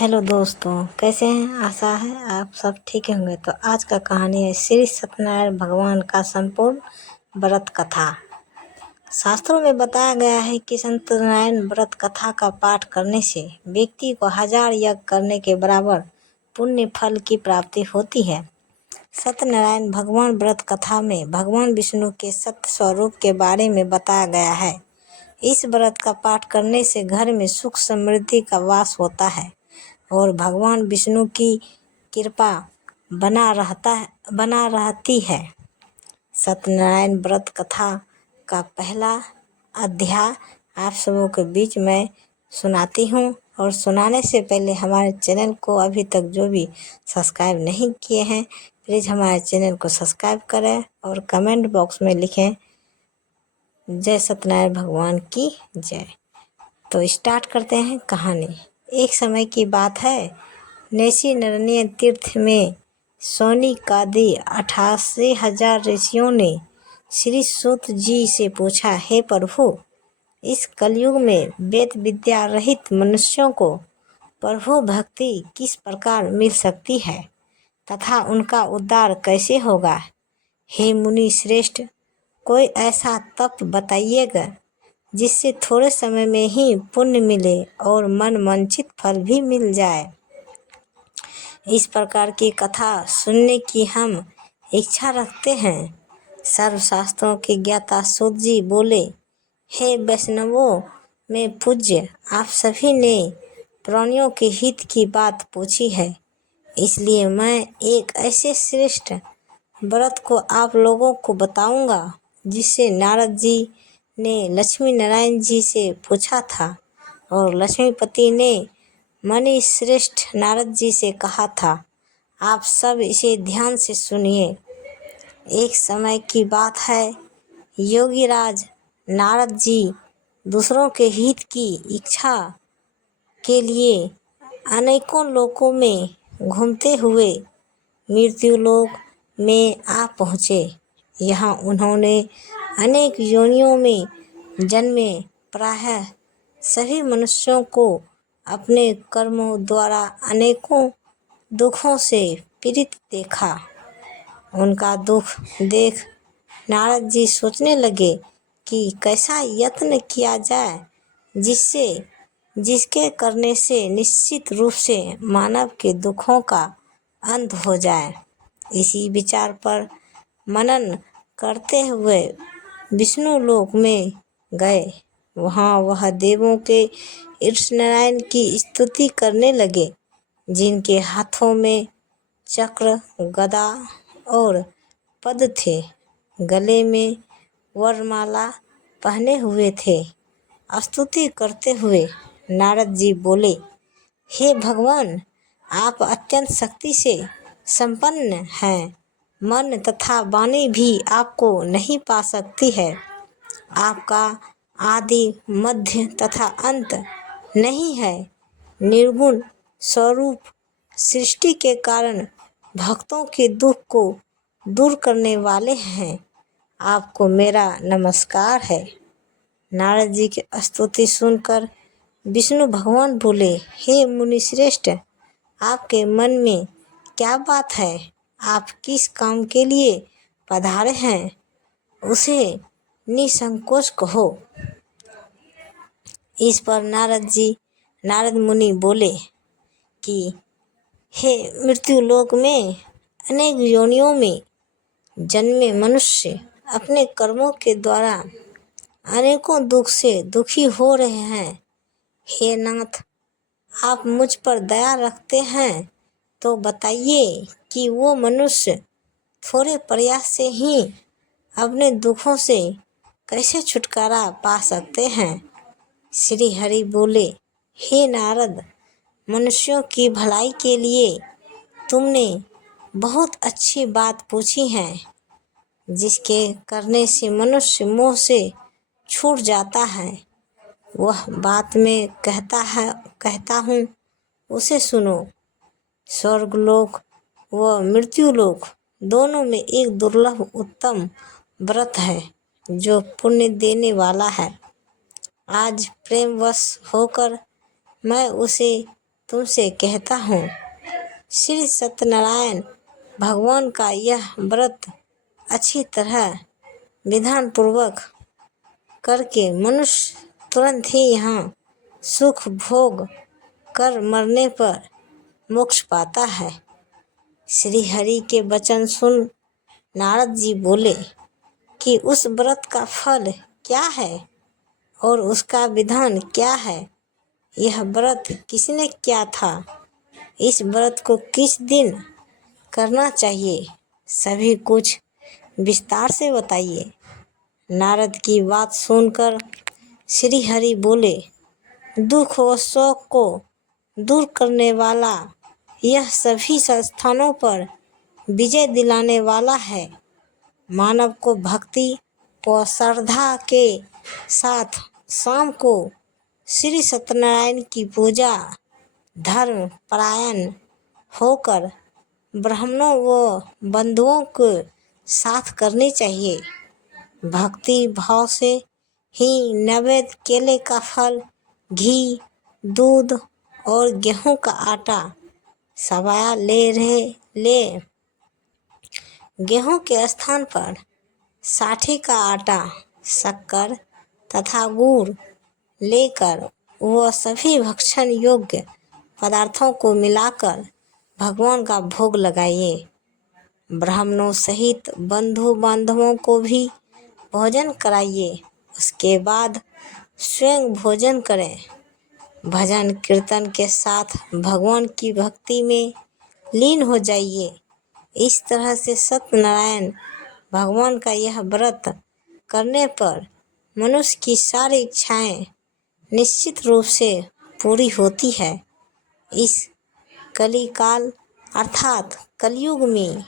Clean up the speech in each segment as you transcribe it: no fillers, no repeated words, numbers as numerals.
Hello दोस्तों, कैसे हैं। आशा है आप सब ठीक होंगे। तो आज का कहानी है श्री सत्यनारायण भगवान का संपूर्ण व्रत कथा। शास्त्रों में बताया गया है कि सत्यनारायण व्रत कथा का पाठ करने से व्यक्ति को 1000 यज्ञ करने के बराबर पुण्य फल की प्राप्ति होती है। सत्यनारायण भगवान व्रत कथा में भगवान विष्णु के सत्य स्वरूप के बारे में बताया गया है। इस व्रत का पाठ करने से घर में सुख समृद्धि का वास होता है और भगवान विष्णु की कृपा बना रहती है। सत्यनारायण व्रत कथा का पहला अध्याय आप सबों के बीच में सुनाती हूँ। और सुनाने से पहले हमारे चैनल को अभी तक जो भी सब्सक्राइब नहीं किए हैं, प्लीज़ हमारे चैनल को सब्सक्राइब करें और कमेंट बॉक्स में लिखें जय सत्यनारायण भगवान की जय। तो स्टार्ट करते हैं कहानी। एक समय की बात है, नेसी नरनीय तीर्थ में सौनिकादि 88,000 ऋषियों ने श्री सूत जी से पूछा, हे प्रभु, इस कलयुग में वेद विद्या रहित मनुष्यों को प्रभु भक्ति किस प्रकार मिल सकती है तथा उनका उद्धार कैसे होगा। हे मुनि श्रेष्ठ, कोई ऐसा तप बताइएगा जिससे थोड़े समय में ही पुण्य मिले और मन वांछित फल भी मिल जाए। इस प्रकार की कथा सुनने की हम इच्छा रखते हैं। सर्वशास्त्रों के ज्ञाता सूत जी बोले, हे वैष्णवों में पूज्य, आप सभी ने प्राणियों के हित की बात पूछी है, इसलिए मैं एक ऐसे श्रेष्ठ व्रत को आप लोगों को बताऊंगा जिससे नारद जी ने लक्ष्मी नारायण जी से पूछा था और लक्ष्मीपति ने मणि श्रेष्ठ नारद जी से कहा था। आप सब इसे ध्यान से सुनिए। एक समय की बात है, योगीराज नारद जी दूसरों के हित की इच्छा के लिए अनेकों लोकों में घूमते हुए मृत्युलोक में आ पहुँचे। यहाँ उन्होंने अनेक योनियों में जन्मे प्रायः सभी मनुष्यों को अपने कर्मों द्वारा अनेकों दुखों से पीड़ित देखा। उनका दुख देख नारद जी सोचने लगे कि कैसा यत्न किया जाए जिसके करने से निश्चित रूप से मानव के दुखों का अंत हो जाए। इसी विचार पर मनन करते हुए विष्णु लोक में गए। वहाँ वह देवों के ईश नारायण की स्तुति करने लगे, जिनके हाथों में चक्र, गदा और पद थे, गले में वरमाला पहने हुए थे। स्तुति करते हुए नारद जी बोले, हे भगवान, आप अत्यंत शक्ति से संपन्न हैं। मन तथा वाणी भी आपको नहीं पा सकती है। आपका आदि मध्य तथा अंत नहीं है। निर्गुण स्वरूप सृष्टि के कारण भक्तों के दुख को दूर करने वाले हैं। आपको मेरा नमस्कार है। नारद जी की स्तुति सुनकर विष्णु भगवान बोले, हे मुनिश्रेष्ठ, आपके मन में क्या बात है। आप किस काम के लिए पधारे हैं, उसे निसंकोच कहो। इस पर नारद मुनि बोले कि हे मृत्युलोक में अनेक योनियों में जन्मे मनुष्य अपने कर्मों के द्वारा अनेकों दुख से दुखी हो रहे हैं। हे नाथ, आप मुझ पर दया रखते हैं तो बताइए कि वो मनुष्य थोड़े प्रयास से ही अपने दुखों से कैसे छुटकारा पा सकते हैं। श्री हरि बोले, हे नारद, मनुष्यों की भलाई के लिए तुमने बहुत अच्छी बात पूछी है, जिसके करने से मनुष्य मोह से छूट जाता है। वह बात मैं कहता हूँ, उसे सुनो। स्वर्गलोक व मृत्युलोक दोनों में एक दुर्लभ उत्तम व्रत है जो पुण्य देने वाला है। आज प्रेमवश होकर मैं उसे तुमसे कहता हूँ, श्री सत्यनारायण भगवान का यह व्रत अच्छी तरह विधान पूर्वक करके मनुष्य तुरंत ही यहाँ सुख भोग कर मरने पर मोक्ष पाता है। श्री हरि के वचन सुन नारद जी बोले कि उस व्रत का फल क्या है और उसका विधान क्या है? यह व्रत किसने किया था? इस व्रत को किस दिन करना चाहिए? सभी कुछ विस्तार से बताइए। नारद की बात सुनकर श्री हरि बोले, दुख और शोक को दूर करने वाला, यह सभी संस्थानों पर विजय दिलाने वाला है। मानव को भक्ति व श्रद्धा के साथ शाम को श्री सत्यनारायण की पूजा धर्म परायण होकर ब्राह्मणों व बंधुओं के साथ करनी चाहिए। भक्ति भाव से ही नैवेद्य केले का फल, घी, दूध और गेहूं का आटा सवाया ले गेहूं के स्थान पर साठी का आटा, शक्कर तथा गुड़ लेकर वह सभी भक्षण योग्य पदार्थों को मिलाकर भगवान का भोग लगाइए। ब्राह्मणों सहित बंधु बांधवों को भी भोजन कराइए। उसके बाद स्वयं भोजन करें। भजन कीर्तन के साथ भगवान की भक्ति में लीन हो जाइए। इस तरह से सत्यनारायण भगवान का यह व्रत करने पर मनुष्य की सारी इच्छाएं निश्चित रूप से पूरी होती है। इस कलिकाल अर्थात कलयुग में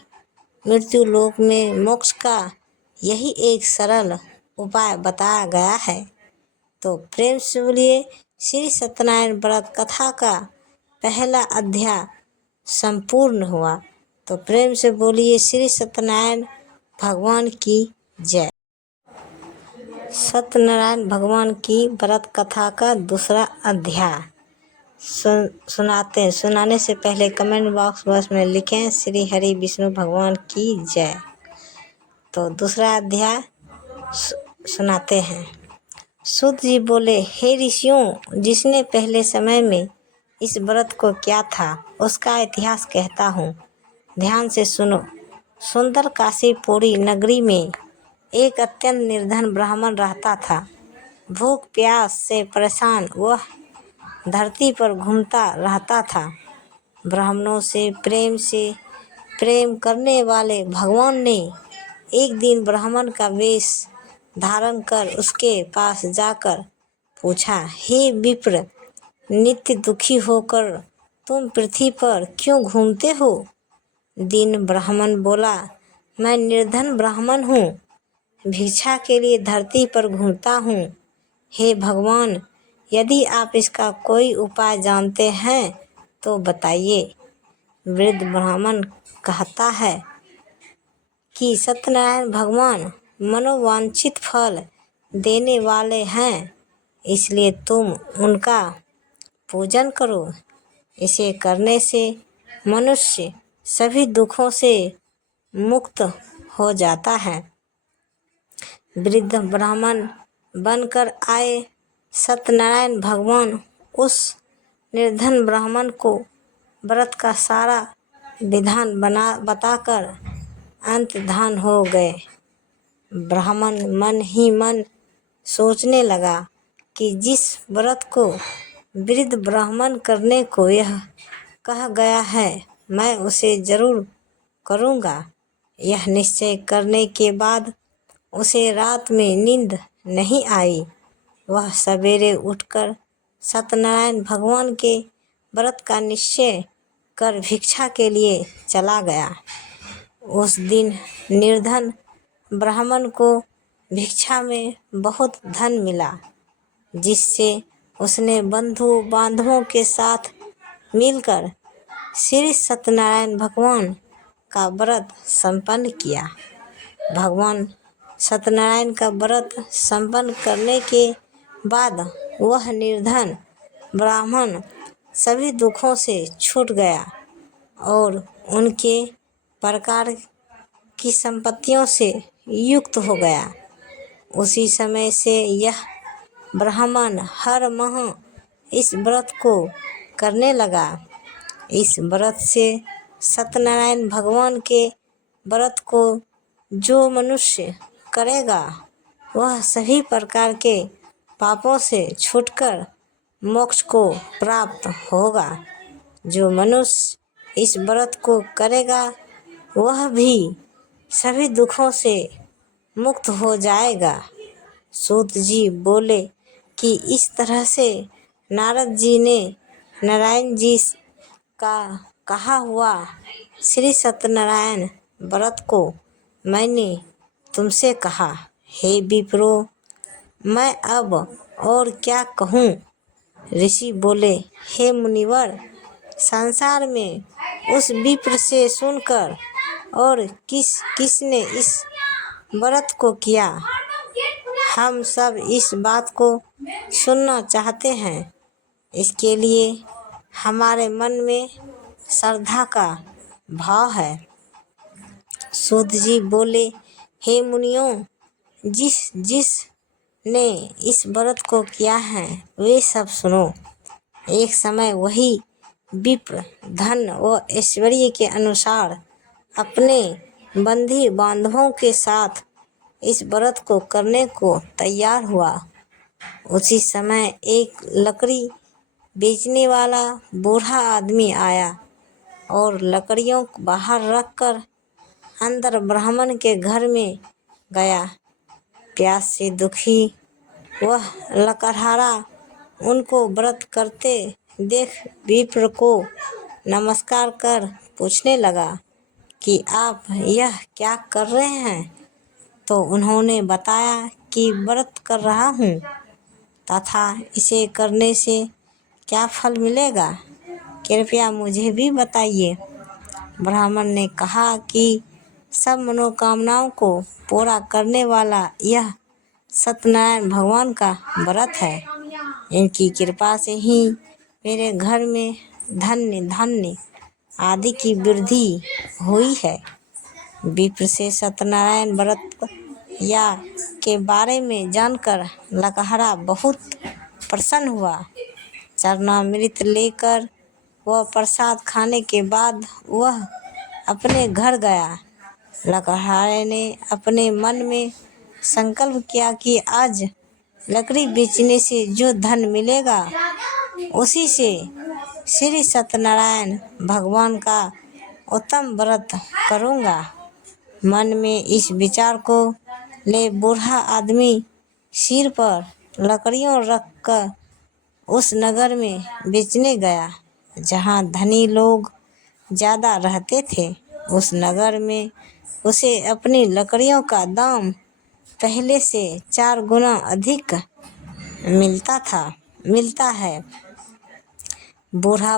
मृत्यु लोक में मोक्ष का यही एक सरल उपाय बताया गया है। तो प्रेम से बोलिए, श्री सत्यनारायण व्रत कथा का पहला अध्याय संपूर्ण हुआ। तो प्रेम से बोलिए, श्री सत्यनारायण भगवान की जय। सत्यनारायण भगवान की व्रत कथा का दूसरा अध्याय सुनाने से पहले कमेंट बॉक्स में लिखें, श्री हरि विष्णु भगवान की जय। तो दूसरा अध्याय सुनाते हैं। सूत जी बोले, हे ऋषियों, जिसने पहले समय में इस व्रत को किया था उसका इतिहास कहता हूँ, ध्यान से सुनो। सुंदर काशीपुरी नगरी में एक अत्यंत निर्धन ब्राह्मण रहता था। भूख प्यास से परेशान वह धरती पर घूमता रहता था। ब्राह्मणों से प्रेम करने वाले भगवान ने एक दिन ब्राह्मण का वेश धारण कर उसके पास जाकर पूछा, हे विप्र, नित्य दुखी होकर तुम पृथ्वी पर क्यों घूमते हो? दीन ब्राह्मण बोला, मैं निर्धन ब्राह्मण हूँ, भिक्षा के लिए धरती पर घूमता हूँ। हे भगवान, यदि आप इसका कोई उपाय जानते हैं तो बताइए। वृद्ध ब्राह्मण कहता है कि सत्यनारायण भगवान मनोवांछित फल देने वाले हैं, इसलिए तुम उनका पूजन करो। इसे करने से मनुष्य सभी दुखों से मुक्त हो जाता है। वृद्ध ब्राह्मण बनकर आए सत्यनारायण भगवान उस निर्धन ब्राह्मण को व्रत का सारा विधान बताकर अंतर्धान हो गए। ब्राह्मण मन ही मन सोचने लगा कि जिस व्रत को वृद्ध ब्राह्मण करने को यह कहा गया है, मैं उसे जरूर करूँगा। यह निश्चय करने के बाद उसे रात में नींद नहीं आई। वह सवेरे उठकर सत्यनारायण भगवान के व्रत का निश्चय कर भिक्षा के लिए चला गया। उस दिन निर्धन ब्राह्मण को भिक्षा में बहुत धन मिला, जिससे उसने बंधु बांधवों के साथ मिलकर श्री सत्यनारायण भगवान का व्रत संपन्न किया। भगवान सत्यनारायण का व्रत संपन्न करने के बाद वह निर्धन ब्राह्मण सभी दुखों से छूट गया और उनके प्रकार की संपत्तियों से युक्त हो गया। उसी समय से यह ब्राह्मण हर माह इस व्रत को करने लगा। इस व्रत से सत्यनारायण भगवान के व्रत को जो मनुष्य करेगा वह सभी प्रकार के पापों से छूटकर मोक्ष को प्राप्त होगा। जो मनुष्य इस व्रत को करेगा वह भी सभी दुखों से मुक्त हो जाएगा। सूत जी बोले कि इस तरह से नारद जी ने नारायण जी का कहा हुआ श्री सत्यनारायण व्रत को मैंने तुमसे कहा। हे विप्रो, मैं अब और क्या कहूँ। ऋषि बोले, हे मुनिवर, संसार में उस विप्र से सुनकर और किसने इस व्रत को किया, हम सब इस बात को सुनना चाहते हैं। इसके लिए हमारे मन में श्रद्धा का भाव है। सूत जी बोले, हे मुनियों, जिस ने इस व्रत को किया है वे सब सुनो। एक समय वही विप्र धन व ऐश्वर्य के अनुसार अपने बंधी बांधवों के साथ इस व्रत को करने को तैयार हुआ। उसी समय एक लकड़ी बेचने वाला बूढ़ा आदमी आया और लकड़ियों को बाहर रखकर अंदर ब्राह्मण के घर में गया। प्यास से दुखी वह लकड़हारा उनको व्रत करते देख विप्र को नमस्कार कर पूछने लगा कि आप यह क्या कर रहे हैं। तो उन्होंने बताया कि व्रत कर रहा हूँ तथा इसे करने से क्या फल मिलेगा, कृपया मुझे भी बताइए। ब्राह्मण ने कहा कि सब मनोकामनाओं को पूरा करने वाला यह सत्यनारायण भगवान का व्रत है। इनकी कृपा से ही मेरे घर में धन्य धान्य आदि की वृद्धि हुई है। विप्र से सत्यनारायण व्रत या के बारे में जानकर लकड़हारा बहुत प्रसन्न हुआ। चरणामृत लेकर वह प्रसाद खाने के बाद वह अपने घर गया। लकड़हारे ने अपने मन में संकल्प किया कि आज लकड़ी बेचने से जो धन मिलेगा उसी से श्री सत्यनारायण भगवान का उत्तम व्रत करूँगा। मन में इस विचार को ले बूढ़ा आदमी सिर पर लकड़ियों रखकर उस नगर में बेचने गया जहाँ धनी लोग ज़्यादा रहते थे। उस नगर में उसे अपनी लकड़ियों का दाम पहले से 4 गुना अधिक मिलता है। बूढ़ा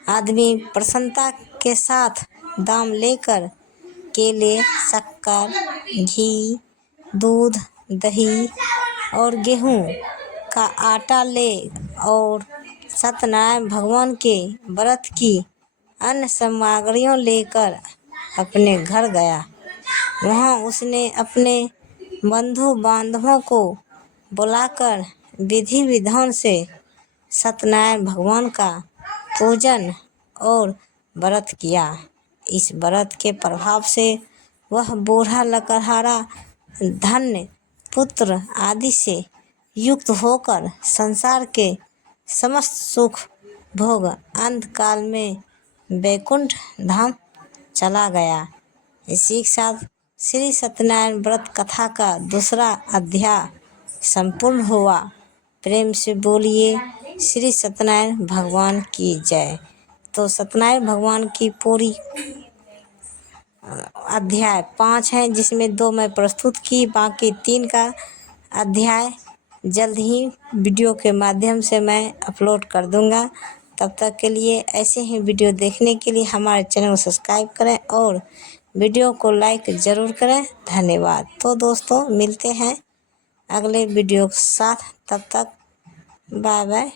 आदमी प्रसन्नता के साथ दाम लेकर केले, शक्कर, घी, दूध, दही और गेहूँ का आटा ले और सत्यनारायण भगवान के व्रत की अन्य सामग्रियों लेकर अपने घर गया। वहाँ उसने अपने बंधु बांधवों को बुलाकर विधि विधान से सत्यनारायण भगवान का पूजन और व्रत किया। इस व्रत के प्रभाव से वह बूढ़ा लकड़हारा धन्य पुत्र आदि से युक्त होकर संसार के समस्त सुख भोग अंत काल में वैकुंठ धाम चला गया। इसी के साथ श्री सत्यनारायण व्रत कथा का दूसरा अध्याय संपूर्ण हुआ। प्रेम से बोलिए श्री सत्यनारायण भगवान की जय। तो सत्यनारायण भगवान की पूरी अध्याय 5 हैं जिसमें 2 मैं प्रस्तुत की, बाकी 3 का अध्याय जल्द ही वीडियो के माध्यम से मैं अपलोड कर दूंगा। तब तक के लिए ऐसे ही वीडियो देखने के लिए हमारे चैनल को सब्सक्राइब करें और वीडियो को लाइक ज़रूर करें। धन्यवाद। तो दोस्तों मिलते हैं अगले वीडियो के साथ, तब तक बाय बाय।